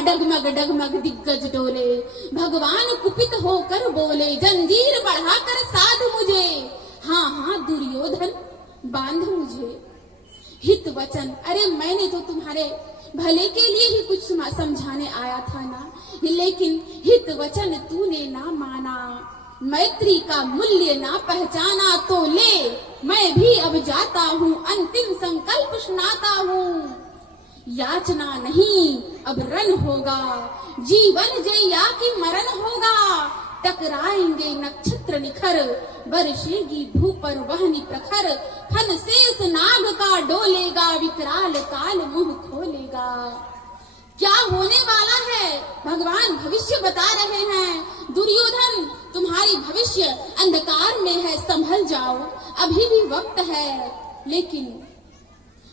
डगमग डगमग दिग्गज डोले। भगवान कुपित होकर बोले, जंजीर बढ़ाकर साध मुझे, हाँ हाँ दुर्योधन बांध मुझे। हित वचन, अरे मैंने तो तुम्हारे भले के लिए ही कुछ समझाने आया था ना, लेकिन हित वचन तूने ना माना, मैत्री का मूल्य ना पहचाना। तो ले मैं भी अब जाता हूँ, अंतिम संकल्प सुनाता हूँ। याचना नहीं अब रण होगा, जीवन जया की मरण होगा। टकराएंगे नक्षत्र निखर, बरसेगी भू पर वहनी प्रखर। फन शेष नाग का डोलेगा, विकराल काल मुंह खोलेगा। क्या होने वाला है भगवान भविष्य बता रहे हैं। दुर्योधन तुम्हारी भविष्य अंधकार में है, संभल जाओ, अभी भी वक्त है। लेकिन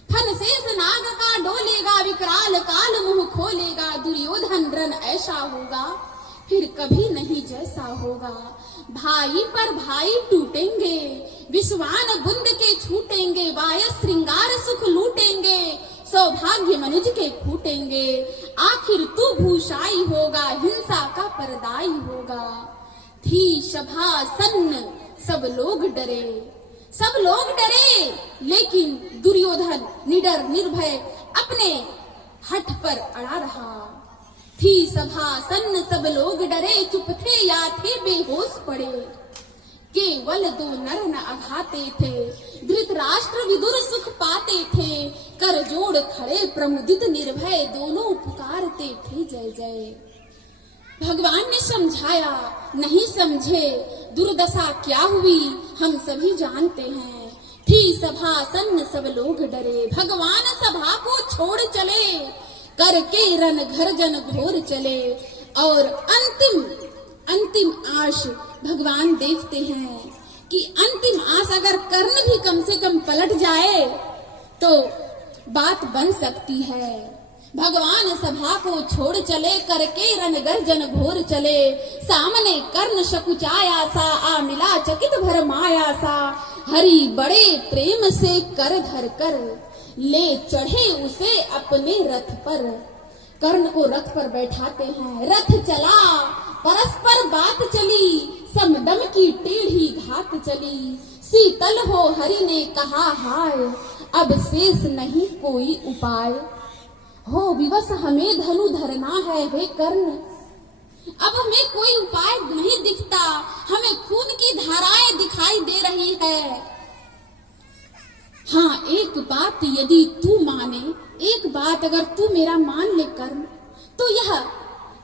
फन शेष नाग का डोलेगा, विकराल काल मुंह खोलेगा। दुर्योधन रण ऐसा होगा फिर कभी नहीं जैसा होगा। भाई पर भाई टूटेंगे, विश्वान बुंद के छूटेंगे। वायस श्रृंगार सुख लूटेंगे, सौभाग्य मनुज के फूटेंगे। आखिर तू भूषाई होगा, हिंसा का परदाई होगा। थी सभा सन्न सब लोग डरे, सब लोग डरे, लेकिन दुर्योधन निडर निर्भय अपने हठ पर अड़ा रहा। थी सभा सन्न सब लोग डरे, चुप थे या थे बेहोश पड़े। केवल दो नर न अघाते थे, धृतराष्ट्र विदुर सुख पाते थे। कर जोड़ खड़े प्रमुदित निर्भय, दोनों पुकारते थे जय जय। भगवान ने समझाया नहीं समझे, दुर्दशा क्या हुई हम सभी जानते हैं। थी सभा सन्न सब लोग डरे, भगवान सभा को छोड़ चले। करके रण घर जन घोर चले, और अंतिम आश भगवान देखते हैं कि अंतिम आश अगर कर्ण भी कम से कम पलट जाए तो बात बन सकती है। भगवान सभा को छोड़ चले, करके रण गर्जन घोर चले। सामने कर्ण शकुचाया सा, आ मिला चकित भर माया सा। हरि बड़े प्रेम से कर धर कर, ले चढ़े उसे अपने रथ पर। कर्ण को रथ पर बैठाते हैं, रथ चला परस्पर बात चली। समदम की टेढ़ी घात चली, शीतल हो हरि ने कहा हाय। अब शेष नहीं कोई उपाय, हो विवश हमें धनु धरना है हे कर्ण। अब हमें कोई उपाय नहीं दिखता, हमें खून की धाराएं दिखाई दे रही है। हाँ, एक बात यदि तू माने, एक बात अगर तू मेरा मान ले कर्ण, तो यह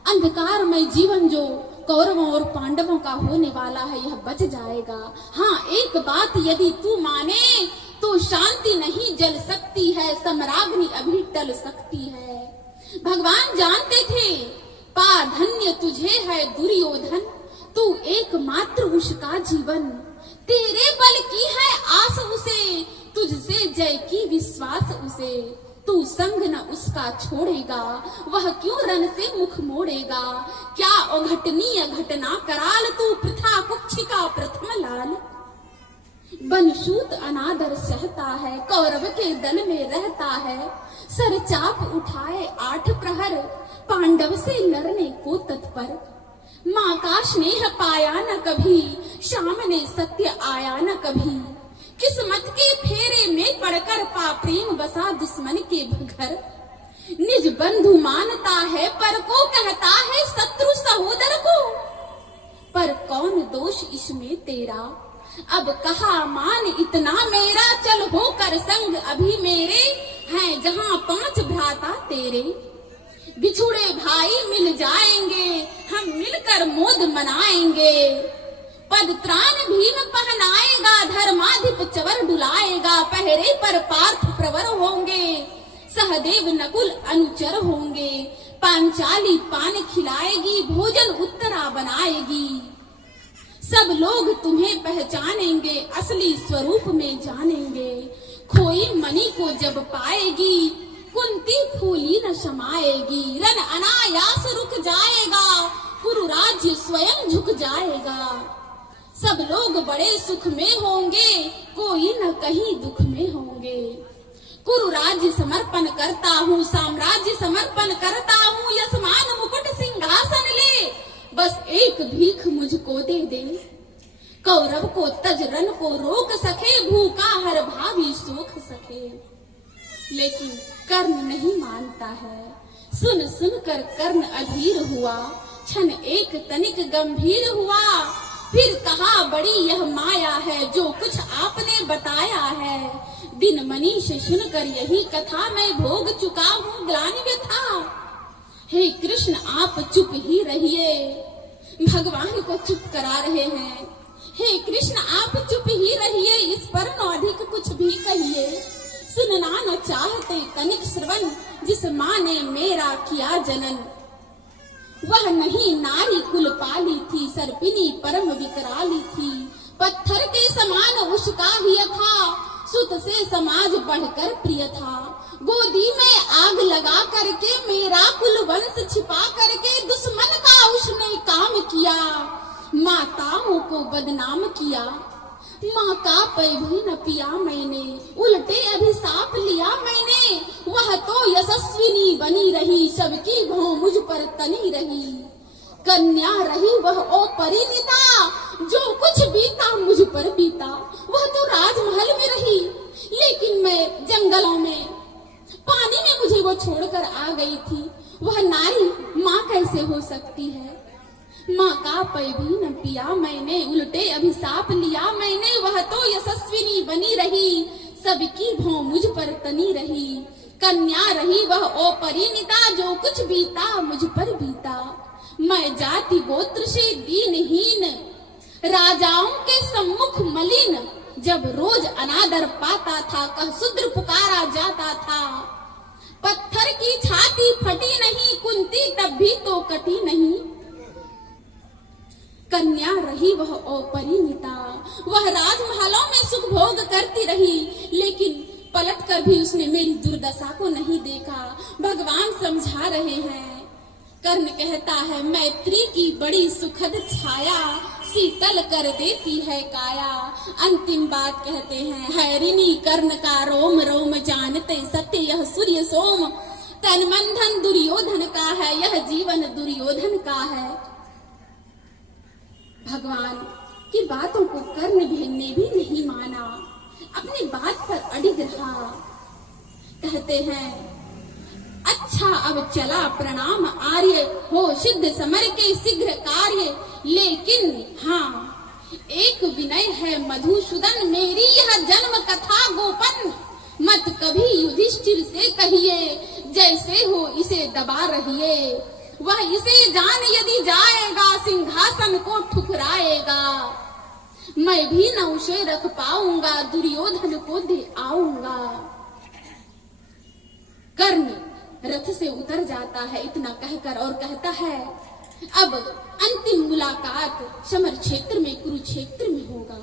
अंधकार में जीवन जो कौरवों और पांडवों का होने वाला है यह बच जाएगा। हाँ, एक बात यदि तू माने तो शांति नहीं जल सकती है, सम्राग्नि अभी टल सकती है। भगवान जानते थे पा धन्य तुझे है दुर्योधन, तू एकमात्र उसका जीवन। तेरे बल की है आस उसे, तुझसे जय की विश्वास उसे। तू संग न उसका छोड़ेगा, वह क्यों रण से मुख मोड़ेगा। क्या अघटनीय घटना कराल, तू प्रथा कुक्षिका प्रथम लाल। बनसूत अनादर सहता है, कौरव के दल में रहता है। सर चाप उठाए 8 प्रहर, पांडव से लड़ने को तत्पर। माँ का स्नेह पाया न कभी, सामने सत्य आया न कभी। किस्मत के फेरे में पड़कर पा प्रेम बसा दुश्मन के घर। निज बंधु मानता है पर को कहता है शत्रु सहोदर को। पर कौन दोष इसमें तेरा, अब कहा मान इतना मेरा। चल होकर संग अभी मेरे, हैं जहां 5 भ्राता तेरे। बिछुड़े भाई मिल जाएंगे, हम मिलकर मोद मनाएंगे। पद त्राण भीम पहनाएगा, धर्माधिप चवर डुलाएगा। पहरे पर पार्थ प्रवर होंगे, सहदेव नकुल अनुचर होंगे। पांचाली पान खिलाएगी, भोजन उत्तरा बनाएगी। सब लोग तुम्हें पहचानेंगे, असली स्वरूप में जानेंगे। खोई मणि को जब पाएगी, कुंती फूली न समाएगी। रण अनायास रुक जाएगा, कुरु राज्य स्वयं झुक जाएगा। सब लोग बड़े सुख में होंगे, कोई न कहीं दुख में होंगे। कुरु राज्य समर्पण करता हूँ, साम्राज्य समर्पण करता हूँ। यशमान बस एक भीख मुझको दे दे। कौरव को तजरन को रोक सके, भूखा हर भावी सोख सके। लेकिन कर्ण नहीं मानता है। सुन सुन कर कर्ण अधीर हुआ, क्षण एक तनिक गंभीर हुआ। फिर कहा बड़ी यह माया है जो कुछ आपने बताया है। दिन मनीष सुनकर यही कथा मैं भोग चुका हूँ ग्लानि व्यथा। हे कृष्ण आप चुप ही रहिए, भगवान को चुप करा रहे हैं। हे कृष्ण आप चुप ही रहिए, इस पर न अधिक कुछ भी कहिए। सुनना न चाहते तनिक श्रवण, जिस माँ ने मेरा किया जनन। वह नहीं नारी कुल पाली थी, सर्पिनी परम विकराली थी। पत्थर के समान उसका ही था, सुत से समाज बढ़कर प्रिय था। गोदी में आग लगा करके मेरा कुल वंश छिपा करके दुश्मन का उसने काम किया। माताओं को बदनाम किया, माँ का पै भी न पिया मैंने, उल्टे अभिशाप लिया मैंने। वह तो यशस्विनी बनी रही, सबकी भौं मुझ पर तनी रही। कन्या रही वह ओ परिणीता, जो कुछ बीता मुझ पर बीता। वह तो राजमहल में रही, लेकिन मैं जंगलों में, पानी में मुझे वो छोड़कर आ गई थी। वह नारी माँ कैसे हो सकती है? माँ का पै भी न पिया मैंने, उल्टे अभिशाप लिया मैंने। वह तो यशस्विनी बनी रही, सबकी भौं मुझ पर तनी रही। कन्या रही वह ओ परिणीता, जो कुछ बीता मुझ पर बीता। मैं जाति गोत्र से दीनहीन, राजाओं के सम्मुख मलिन। जब रोज अनादर पाता था, कह शूद्र पुकारा जाता था। पत्थर की छाती फटी नहीं, कुंती तब भी तो कटी नहीं। कन्या रही वह ओ परिणीता, वह राजमहलों में सुख भोग करती रही, लेकिन पलट कर भी उसने मेरी दुर्दशा को नहीं देखा। भगवान समझा रहे हैं। कर्ण कहता है मैत्री की बड़ी सुखद छाया, शीतल कर देती है काया। अंतिम बात कहते हैं हैरिनी कर्ण का रोम रोम जानते सत्य यह सूर्य सोम। तन मन धन दुर्योधन का है, यह जीवन दुर्योधन का है। भगवान की बातों को कर्ण ने भी नहीं माना, अपनी बात पर अडिग रहा। कहते हैं अच्छा अब चला प्रणाम आर्य, हो सिद्ध समर के शीघ्र कार्य। लेकिन हाँ एक विनय है मधुसूदन, मेरी यह जन्म कथा गोपन मत कभी युधिष्ठिर से कहिए। जैसे हो इसे दबा रहिए, वह इसे जान यदि जाएगा सिंहासन को ठुकराएगा। मैं भी न उसे रख पाऊंगा, दुर्योधन को दे आऊंगा। कर्ण रथ से उतर जाता है इतना कहकर और कहता है अब अंतिम मुलाकात समर क्षेत्र में कुरुक्षेत्र में होगा।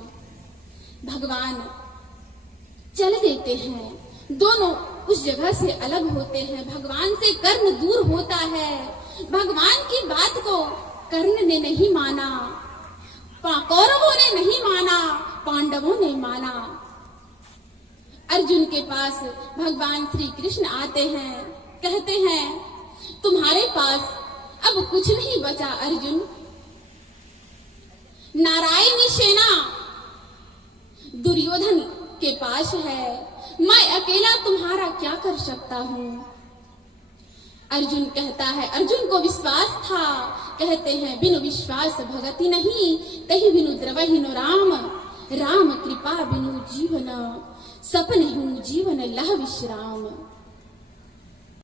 भगवान चल देते हैं, दोनों उस जगह से अलग होते हैं। भगवान से कर्ण दूर होता है। भगवान की बात को कर्ण ने नहीं माना, कौरवों ने नहीं माना, पांडवों ने माना। अर्जुन के पास भगवान श्री कृष्ण आते हैं, कहते हैं तुम्हारे पास अब कुछ नहीं बचा अर्जुन। नारायणी सेना दुर्योधन के पास है, मैं अकेला तुम्हारा क्या कर सकता हूँ। अर्जुन कहता है, अर्जुन को विश्वास था। कहते हैं बिनु विश्वास भगति नहीं, तही बिनु द्रवहि नो राम। राम कृपा बिनु जीवन, सपन हूँ जीवन लह विश्राम।